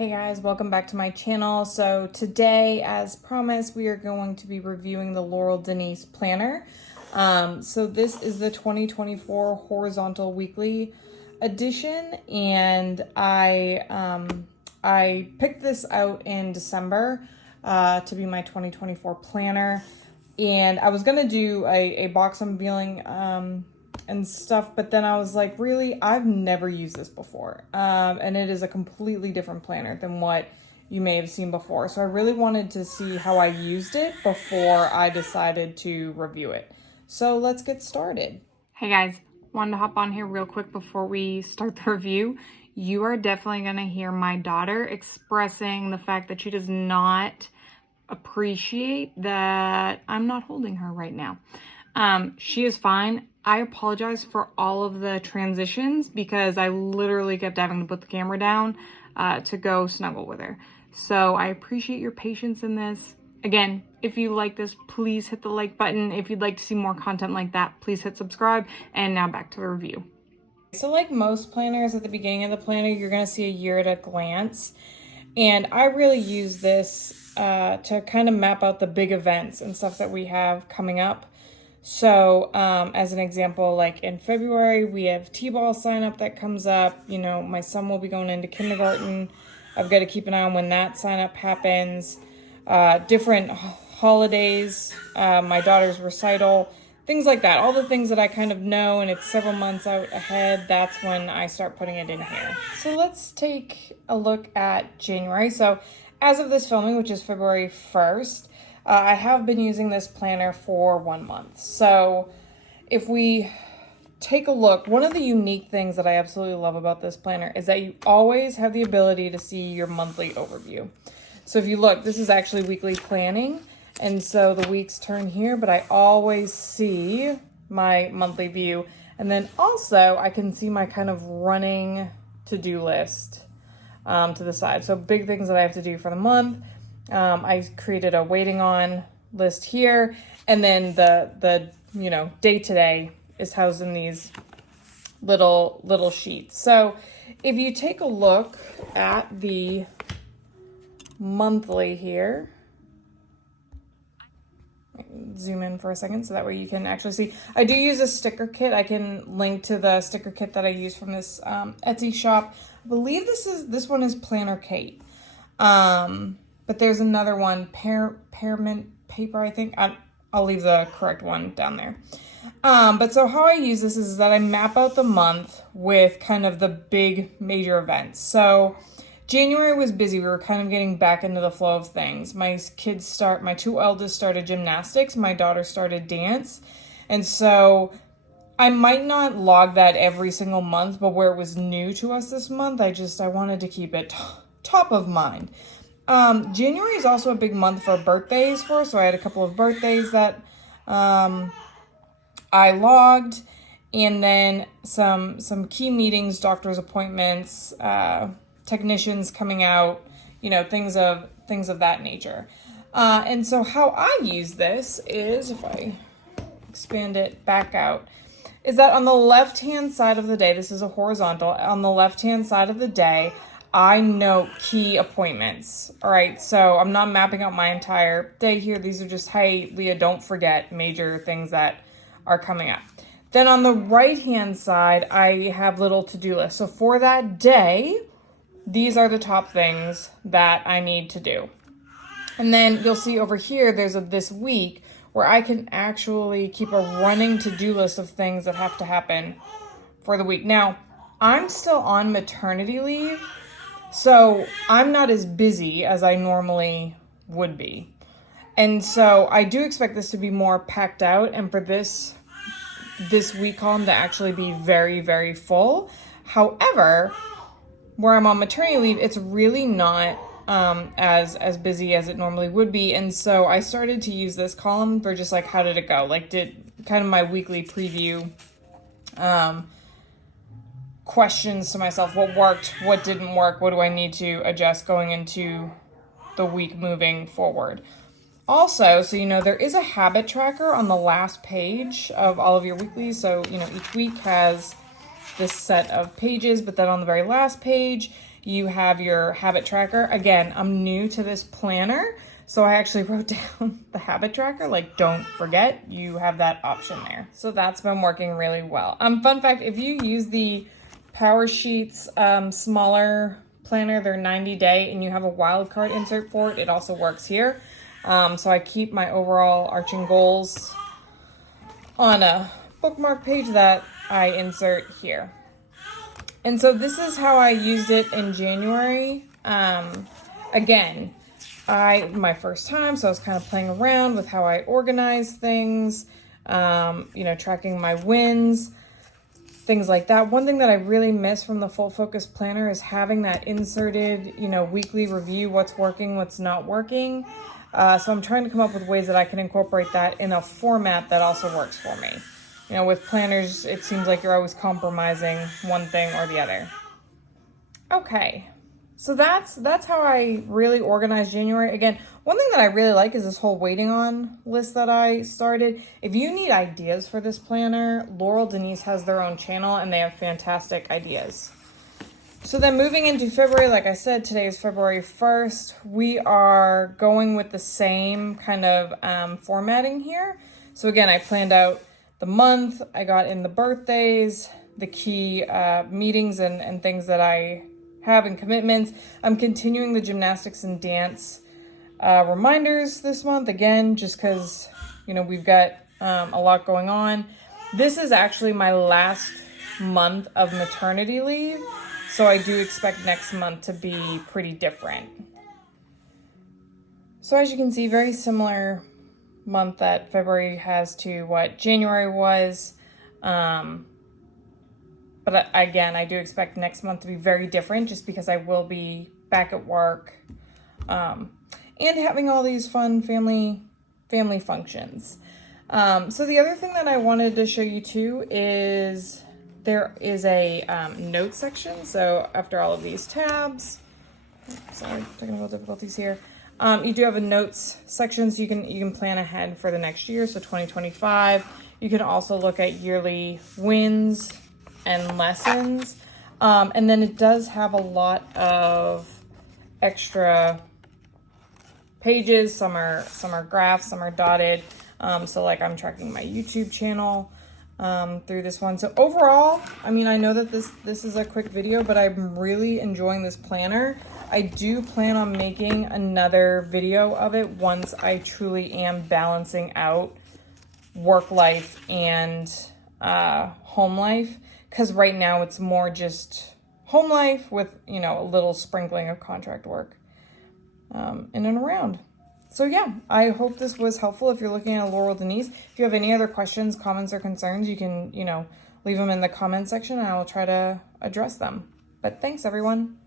Hey guys, welcome back to my channel. So today, as promised, we are going to be reviewing the Laurel Denise Planner. So this is the 2024 Horizontal Weekly edition, and I picked this out in December to be my 2024 planner, and I was gonna do a box unveiling and stuff, but then I was like, really, I've never used this before, and it is a completely different planner than what you may have seen before. So I really wanted to see how I used it before I decided to review it. So let's get started. Hey guys, wanted to hop on here real quick before we start the review. You are definitely going to hear my daughter expressing the fact that she does not appreciate that I'm not holding her right now. She is fine. I apologize for all of the transitions because I literally kept having to put the camera down to go snuggle with her. So I appreciate your patience in this. Again, if you like this, please hit the like button. If you'd like to see more content like that, please hit subscribe. And now back to the review. So like most planners, at the beginning of the planner, you're going to see a year at a glance. And I really use this to kind of map out the big events and stuff that we have coming up. So as an example, like in February, we have T-ball sign up that comes up. You know, my son will be going into kindergarten. I've got to keep an eye on when that sign up happens. Different holidays, my daughter's recital, things like that. All the things that I kind of know, and it's several months out ahead, that's when I start putting it in here. So let's take a look at January. So as of this filming, which is February 1st, I have been using this planner for 1 month. So if we take a look, one of the unique things that I absolutely love about this planner is that you always have the ability to see your monthly overview. So if you look, this is actually weekly planning, and so the weeks turn here, but I always see my monthly view. And then also I can see my kind of running to-do list to the side. So big things that I have to do for the month. I created a waiting on list here, and then the day-to-day is housed in these little sheets. So if you take a look at the monthly here, zoom in for a second so that way you can actually see. I do use a sticker kit. I can link to the sticker kit that I use from this Etsy shop. I believe this one is Planner Kate. But there's another one, Pearmint Paper, I think. I'll leave the correct one down there. But so how I use this is that I map out the month with kind of the big major events. So January was busy. We were kind of getting back into the flow of things. My two eldest started gymnastics. My daughter started dance. And so I might not log that every single month, but where it was new to us this month, I wanted to keep it top of mind. January is also a big month for birthdays for us, so I had a couple of birthdays that I logged, and then some key meetings, doctor's appointments, technicians coming out, things of that nature. And so how I use this is, if I expand it back out, is that on the left-hand side of the day, this is a horizontal, on the left-hand side of the day, I note key appointments. All right, so I'm not mapping out my entire day here. These are just, hey, Leah, don't forget major things that are coming up. Then on the right-hand side, I have little to-do lists. So for that day, these are the top things that I need to do. And then you'll see over here, there's this week where I can actually keep a running to-do list of things that have to happen for the week. Now, I'm still on maternity leave, so I'm not as busy as I normally would be. And so I do expect this to be more packed out, and for this week column to actually be very, very full. However, where I'm on maternity leave, it's really not as busy as it normally would be. And so I started to use this column for just like, how did it go? Like, did kind of my weekly preview questions to myself. What worked? What didn't work? What do I need to adjust going into the week moving forward? Also, so there is a habit tracker on the last page of all of your weeklies. So, each week has this set of pages, but then on the very last page, you have your habit tracker. Again, I'm new to this planner, so I actually wrote down the habit tracker. Like, don't forget, you have that option there. So that's been working really well. Fun fact, if you use the Power Sheets smaller planner, they're 90-day, and you have a wildcard insert for it, it also works here. So I keep my overall arching goals on a bookmark page that I insert here. And so this is how I used it in January. Again, my first time, so I was kind of playing around with how I organize things, tracking my wins, things like that. One thing that I really miss from the Full Focus Planner is having that inserted, weekly review, what's working, what's not working. So I'm trying to come up with ways that I can incorporate that in a format that also works for me. With planners, it seems like you're always compromising one thing or the other. Okay, so that's how I really organized January. Again, one thing that I really like is this whole waiting on list that I started. If you need ideas for this planner, Laurel Denise has their own channel, and they have fantastic ideas. So then moving into February, like I said, today is February 1st. We are going with the same kind of formatting here. So again, I planned out the month, I got in the birthdays, the key meetings and things that I have and commitments. I'm continuing the gymnastics and dance reminders this month, again, just because, we've got a lot going on. This is actually my last month of maternity leave, so I do expect next month to be pretty different. So as you can see, very similar month that February has to what January was. But again, I do expect next month to be very different just because I will be back at work and having all these fun family functions. So the other thing that I wanted to show you too is there is a notes section. So after all of these tabs, sorry, technical difficulties here. You do have a notes section, so you can plan ahead for the next year, so 2025. You can also look at yearly wins and lessons. And then it does have a lot of extra pages. Some are graphs, some are dotted. So like I'm tracking my YouTube channel through this one. So overall, I know that this is a quick video, but I'm really enjoying this planner. I do plan on making another video of it once I truly am balancing out work life and home life, because right now it's more just home life with a little sprinkling of contract work in and around. So yeah, I hope this was helpful. If you're looking at Laurel Denise, if you have any other questions, comments, or concerns, you can leave them in the comment section and I will try to address them. But thanks everyone.